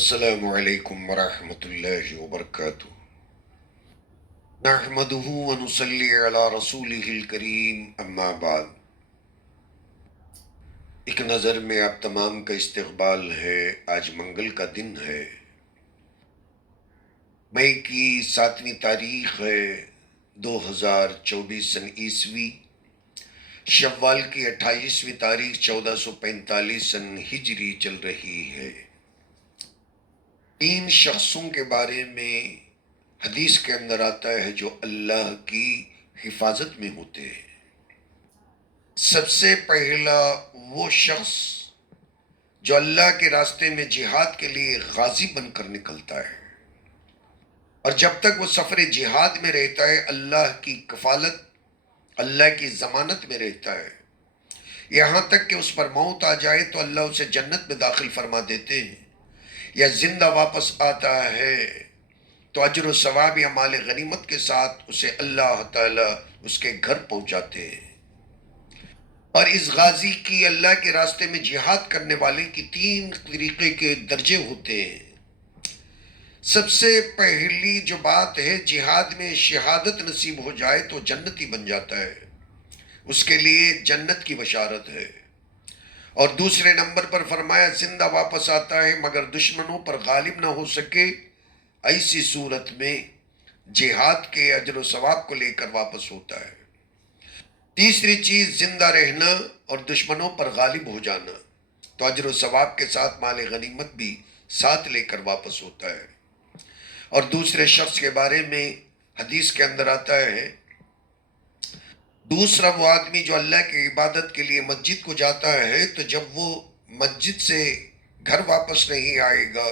السلام علیکم ورحمۃ اللہ وبرکاتہ۔ نحمدہ ونصلی علی رسولہ الکریم، اما بعد۔ ایک نظر میں آپ تمام کا استقبال ہے۔ آج منگل کا دن ہے، مئی کی 7ویں تاریخ ہے 2024 سن عیسوی، شوال کی 28ویں تاریخ 1445 سن ہجری چل رہی ہے۔ 3 شخصوں کے بارے میں حدیث کے اندر آتا ہے جو اللہ کی حفاظت میں ہوتے ہیں۔ سب سے پہلا وہ شخص جو اللہ کے راستے میں جہاد کے لیے غازی بن کر نکلتا ہے، اور جب تک وہ سفر جہاد میں رہتا ہے اللہ کی کفالت، اللہ کی ضمانت میں رہتا ہے، یہاں تک کہ اس پر موت آ جائے تو اللہ اسے جنت میں داخل فرما دیتے ہیں، یا زندہ واپس آتا ہے تو اجر و ثواب یا مال غنیمت کے ساتھ اسے اللہ تعالیٰ اس کے گھر پہنچاتے ہیں۔ اور اس غازی کی، اللہ کے راستے میں جہاد کرنے والے کی 3 طریقے کے درجے ہوتے ہیں۔ سب سے پہلی جو بات ہے، جہاد میں شہادت نصیب ہو جائے تو جنتی بن جاتا ہے، اس کے لیے جنت کی بشارت ہے۔ اور دوسرے نمبر پر فرمایا زندہ واپس آتا ہے مگر دشمنوں پر غالب نہ ہو سکے، ایسی صورت میں جہاد کے اجر و ثواب کو لے کر واپس ہوتا ہے۔ تیسری چیز زندہ رہنا اور دشمنوں پر غالب ہو جانا، تو اجر و ثواب کے ساتھ مال غنیمت بھی ساتھ لے کر واپس ہوتا ہے۔ اور دوسرے شخص کے بارے میں حدیث کے اندر آتا ہے، دوسرا وہ آدمی جو اللہ کی عبادت کے لیے مسجد کو جاتا ہے، تو جب وہ مسجد سے گھر واپس نہیں آئے گا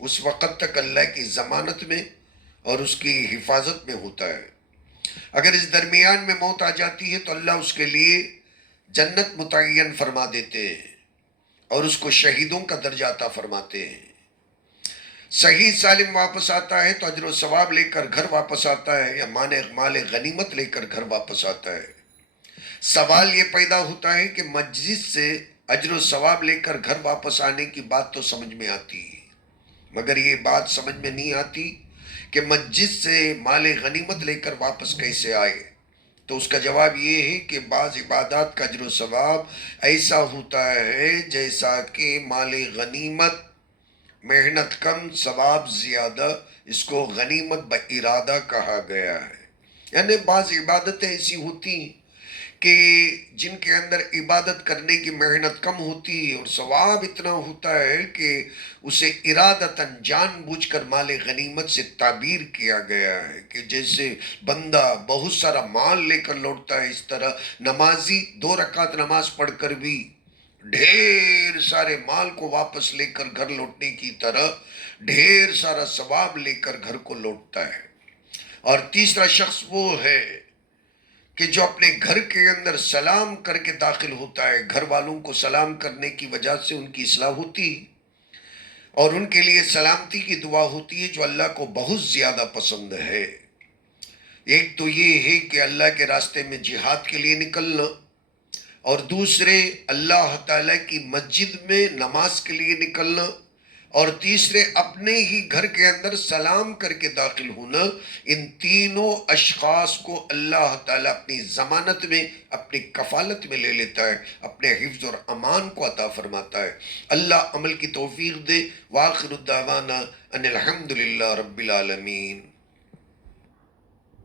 اس وقت تک اللہ کی ضمانت میں اور اس کی حفاظت میں ہوتا ہے۔ اگر اس درمیان میں موت آ جاتی ہے تو اللہ اس کے لیے جنت متعین فرما دیتے ہیں اور اس کو شہیدوں کا درجہ عطا فرماتے ہیں۔ صحیح سالم واپس آتا ہے تو اجر و ثواب لے کر گھر واپس آتا ہے، یا مال غنیمت لے کر گھر واپس آتا ہے۔ سوال یہ پیدا ہوتا ہے کہ مسجد سے اجر و ثواب لے کر گھر واپس آنے کی بات تو سمجھ میں آتی ہے، مگر یہ بات سمجھ میں نہیں آتی کہ مسجد سے مال غنیمت لے کر واپس کیسے آئے۔ تو اس کا جواب یہ ہے کہ بعض عبادات کا اجر و ثواب ایسا ہوتا ہے جیسا کہ مال غنیمت، محنت کم ثواب زیادہ، اس کو غنیمت بارادہ کہا گیا ہے۔ یعنی بعض عبادتیں ایسی ہوتی ہیں کہ جن کے اندر عبادت کرنے کی محنت کم ہوتی ہے اور ثواب اتنا ہوتا ہے کہ اسے ارادتاً جان بوجھ کر مال غنیمت سے تعبیر کیا گیا ہے، کہ جیسے بندہ بہت سارا مال لے کر لوٹتا ہے، اس طرح نمازی 2 رکعت نماز پڑھ کر بھی ڈھیر سارے مال کو واپس لے کر گھر لوٹنے کی طرح ڈھیر سارا ثواب لے کر گھر کو لوٹتا ہے۔ اور تیسرا شخص وہ ہے کہ جو اپنے گھر کے اندر سلام کر کے داخل ہوتا ہے، گھر والوں کو سلام کرنے کی وجہ سے ان کی اصلاح ہوتی اور ان کے لیے سلامتی کی دعا ہوتی ہے جو اللہ کو بہت زیادہ پسند ہے۔ ایک تو یہ ہے کہ اللہ کے راستے میں جہاد کے لیے نکلنا، اور دوسرے اللہ تعالیٰ کی مسجد میں نماز کے لیے نکلنا، اور تیسرے اپنے ہی گھر کے اندر سلام کر کے داخل ہونا۔ ان تینوں اشخاص کو اللہ تعالیٰ اپنی ضمانت میں، اپنی کفالت میں لے لیتا ہے، اپنے حفظ اور امان کو عطا فرماتا ہے۔ اللہ عمل کی توفیق دے۔ وآخر الدعوانا ان الحمدللہ رب العالمین۔